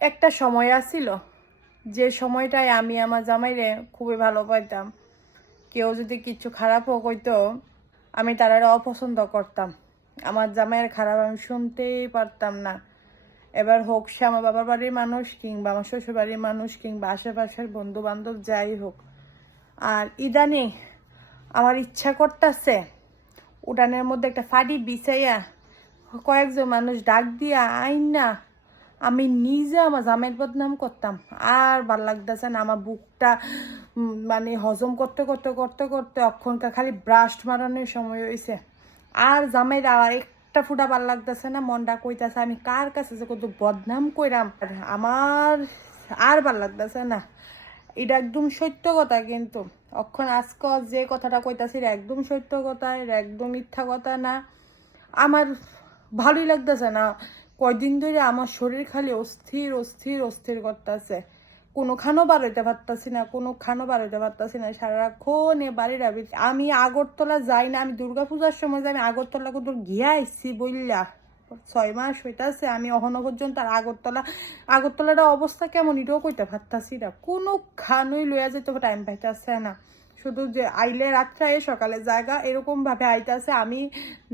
একটা সময় আসছিল যে সময়টায় আমি আমার জামাইরে খুবই ভালো পাইতাম কেউ যদি কিছু খারাপও কইতো আমি তারা অপছন্দ করতাম। আমার জামাইয়ের খারাপ আমি শুনতেই পারতাম না। এবার হোক সে আমার বাবার বাড়ির মানুষ কিংবা আমার শ্বশুর বাড়ির মানুষ কিংবা আশেপাশের বন্ধু বান্ধব যাই হোক। আর ইদানি আমার ইচ্ছা করতেছে উঠানের মধ্যে একটা ফাড়ি বিছাইয়া কয়েকজন মানুষ ডাক দিয়া, আইন না আমি নিজে আমার জামের বদনাম করতাম। আর ভালো লাগতেছে না, আমার বুকটা মানে হজম করতে করতে করতে করতে অক্ষণকার খালি ব্রাস্ট মারানোর সময় হয়েছে আর জামাইর আর একটা ফুটা ভালো লাগতেছে না, মনটা কইতাছে আমি কার কাছে যে কত বদনাম কইরাম। আমার আর ভালো লাগতেছে না। এটা একদম সত্য কথা কিন্তু। অক্ষণ আজকে যে কথাটা কইতাছি এটা একদম সত্য কথা, এটা একদম মিথ্যা কথা না। আমার ভালোই লাগতেছে না। কয়দিন ধরে আমার শরীর খালি অস্থির অস্থির অস্থির করতেছে। কোনো খানো বাড়াইতে পারতাছি না, কোনো খানো বাড়াইতে পারতাছি না। সারাক্ষণ এ বাড়ির আমি আগরতলা যাই না, আমি দুর্গা পূজার সময় যাই, আমি আগরতলা কোথাও গিয়া আইসি বললা ছয় মাস হইতাছে, আমি অহনো পর্যন্ত আর আগরতলা আগরতলার অবস্থা কেমন এটাও কইতে পারতাছি না। কোনো খানোই লইয়া যেতে টাইম পাইতাছে না। শুধু যে আইলে রাত্রে আইয়ে সকালে জায়গা এরকম ভাবে আইতাছে, আমি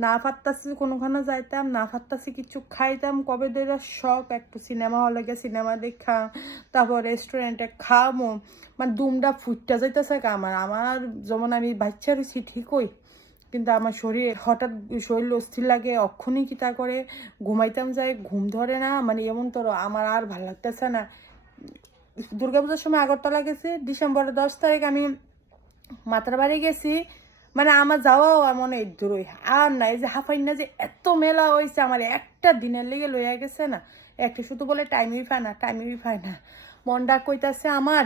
না পারতাছি কোনোখানে যাইতাম, না পারতাছি কিছু খাইতাম, কবে ধরে শখ, একটু সিনেমা হলে গিয়ে সিনেমা দেখা, তারপর রেস্টুরেন্টে খামো। মানে দুমটা ফুটটা যাইতেছে আমার আমার যেমন আমি বাচ্চা রয়েছি ঠিকই, কিন্তু আমার শরীর হঠাৎ শরীর অস্থির লাগে, অক্ষণই কি তা করে, ঘুমাইতাম যাই, ঘুম ধরে না মানে এমন তোর আমার আর ভালো লাগতেছে না। দুর্গাপূজার সময় আগরতলা গেছি, ডিসেম্বরের দশ তারিখ আমি মাতার বাড়ি গেছি মানে আমার যাওয়াও এমন এই দূরই। আর না, এই যে হাফাই না যে এত মেলা হয়েছে আমার একটা দিনের লেগে লইয়া গেছে না। একটা শুধু বলে টাইমই পায় না টাইমই পায় না। মনটা কইতাছে আমার,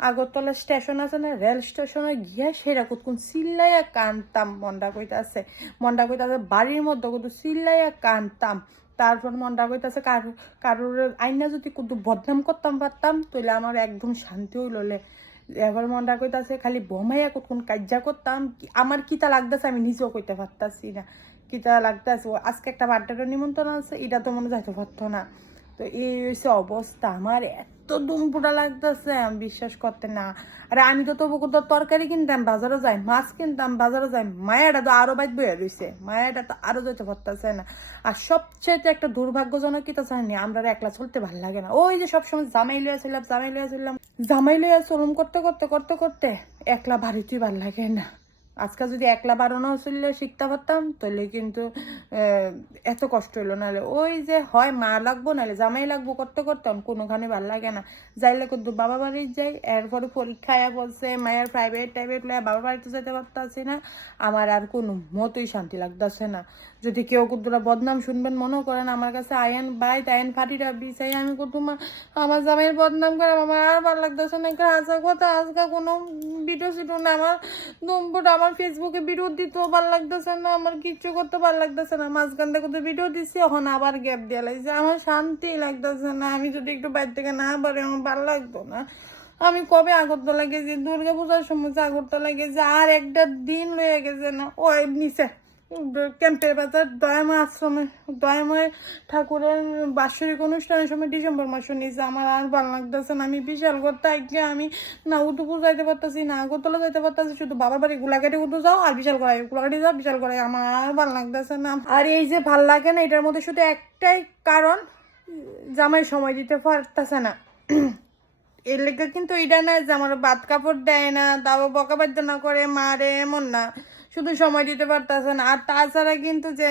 আগরতলা স্টেশন আছে না রেল স্টেশনে গিয়া সেরা কোন চিল্লাইয়া কানতাম মনটা কইতাছে। মনটা কইতাছে, বাড়ির মধ্যে কত চিল্লাইয়া কানতাম। তারপর মনটা কইতাছে, কারও, কারোর আইনা যদি কত বদনাম করতাম, পারতাম তাহলে আমার একদম শান্তি হইলে এবার মনটা কইতাছে, খালি বোমাইয়া কোন কাজ্যা করতাম? আমার কিতা লাগতেছে আমি নিজেও কইতে পারতাছি না। কিতা লাগতেছে? আজকে একটা বার্থডে নিমন্ত্রণ আছে, এটা তো মনে যাইতে পারতো না। তো এই হয়েছে অবস্থা। আমার এত দুমপুরা লাগতেছে বিশ্বাস করতে না। আরে আমি তো তবু কোথাও তরকারি কিনতাম বাজারে যাই, মাছ কিনতাম বাজারে যাই। মায়াটা তো আরও বাইক বয়ে রয়েছে মায়াটা তো আরও যেতে পারতেছে না। আর সবচেয়ে একটা দুর্ভাগ্যজনক কি তো জানি আমরা একলা চলতে ভালো লাগে না। ওই যে সবসময় জামাই লইয়াছিলাম জামাই লইয়াছিলাম জামাই লইয়া চলুম করতে করতে করতে করতে, একলা বাড়িতেই ভালো লাগে না। আজকে যদি একলা বাড়ানো চললে শিখতে পারতাম তাহলে কিন্তু এত কষ্ট হইল। নাহলে ওই যে হয় মা লাগবো, নাহলে জামাই লাগবো, করতে করতাম কোনোখানে ভালো লাগে না। যাইলে কিন্তু বাবা বাড়ি যাই, এরপরে পরীক্ষা আয়া বলছে, মায়ের প্রাইভেট টাইভেট লয়ে বাবা বাড়িতে যেতে পারতাছি না। আমার আর কোনো মতোই শান্তি লাগতেছে না। যদি কেউ কুদ্দুরা বদনাম শুনবেন মনে করেন আমার কাছে আয়ন বাই তাইন ফাটিটা বিছাই আমি কুতুমা আমার জামাইয়ের বদনাম করে আমার আর ভালো লাগতেছে না। কথা আজকে কোনো ভিডিও সিডিও না, আমার দুম্পুট আমার ফেসবুকে ভিডিও দিতেও ভালো লাগতেছে না, আমার কিচ্ছু করতে ভালো লাগতেছে না। থেকে তো ভিডিও দিচ্ছি এখন আবার গ্যাপ দেওয়া লাগছে আমার শান্তি লাগতেছে না, আমি যদি একটু বাইরে থেকে না পারি, আমার ভালো লাগতো না। আমি কবে আগরতলা গেছি? দুর্গা পূজার সময় আগরতলা গেছি, আর একটা দিন রয়ে গেছে না ওই নিচে ক্যাম্পের বাজার দয়ামা আশ্রমে, দয়াময় ঠাকুরের বাৎসরিক অনুষ্ঠানের সময় ডিসেম্বর মাসে নিয়েছে। আমার আর ভালো লাগতেছে না, আমি বিশাল করতে আজকে আমি না উদুপুর যাইতে পারতাছি, না আগরতলা যাইতে পারতাছি, শুধু বাবার বাড়ি গোলাঘাটে উদু যাও আর বিশাল করাই গোলাঘাটে যাও বিশাল করাই আমার আর ভালো লাগতেছে না। আর এই যে ভালো লাগে না, এটার মধ্যে শুধু একটাই কারণ, জামাই সময় দিতে পারতেছে না। এর লেগে কিন্তু এটা না যে আমার বাদ কাপড় দেয় না তারপর বকা বাধ্য না করে, মারে, এমন না। শুধু সময় দিতে পারতেছে না। আর তাছাড়া কিন্তু যে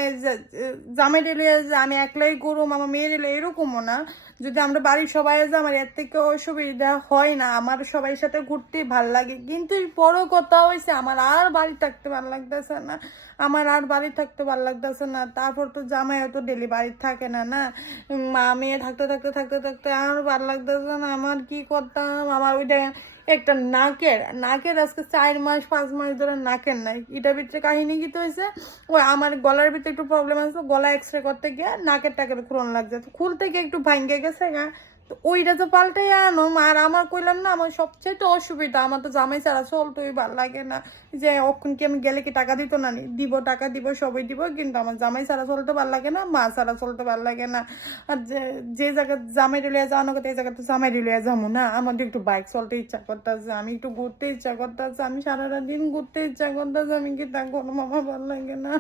জামাই যে আমি একলাই করুম, আমার মেয়ে দিলে এরকমও না। যদি আমরা বাড়ির সবাই যে আমার এর থেকে অসুবিধা হয় না, আমার সবাই সাথে ঘুরতে ভালো লাগে। কিন্তু বড় কথা হয়েছে আমার আর বাড়ি থাকতে ভালো লাগতেছে না। আমার আর বাড়ি থাকতে ভালো লাগতেছে না। তারপর তো জামাই তো ডেলি বাড়ি থাকে না না? মা মেয়ে থাকতে থাকতে থাকতে থাকতে আর ভালো লাগতেছে না। আমার কি করতাম? আমার ওইটা একটা নাকের নাকের আজকে চার মাস, পাঁচ মাস ধরে নাকের নাই। এটা ভিতরে কাহিনী কি তো হয়েছে? ওই আমার গলার ভিতরে একটু প্রবলেম আছে, গলা এক্স রে করতে গিয়ে নাকের টাকের খুলন লাগছে। খুলতে গিয়ে একটু ভাঙ্গে গেছে গা। তো ওইটা তো পাল্টাই আনো আর আমার কইলাম না, আমার সবচেয়ে তো অসুবিধা, আমার তো জামাই ছাড়া চলতোই ভালো লাগে না। যে অক্ষণ কি আমি গেলে কি টাকা দিত না? দিব, টাকা দিব, সবই দিব, কিন্তু আমার জামাই ছাড়া চলতে ভালো লাগে না, মা ছাড়া চলতে ভালো লাগে না। আর যে যে জায়গা জামাই রিলিয়া যাওয়ানো কথা এই জায়গা তো জামাই রিলিয়া যাব না। আমাদের একটু বাইক চলতে ইচ্ছা করতেছে, আমি একটু ঘুরতে ইচ্ছা করতেছে, আমি সারাটা দিন ঘুরতে ইচ্ছা করতেছে, আমি কি তা কোনো মামা ভালো লাগে না?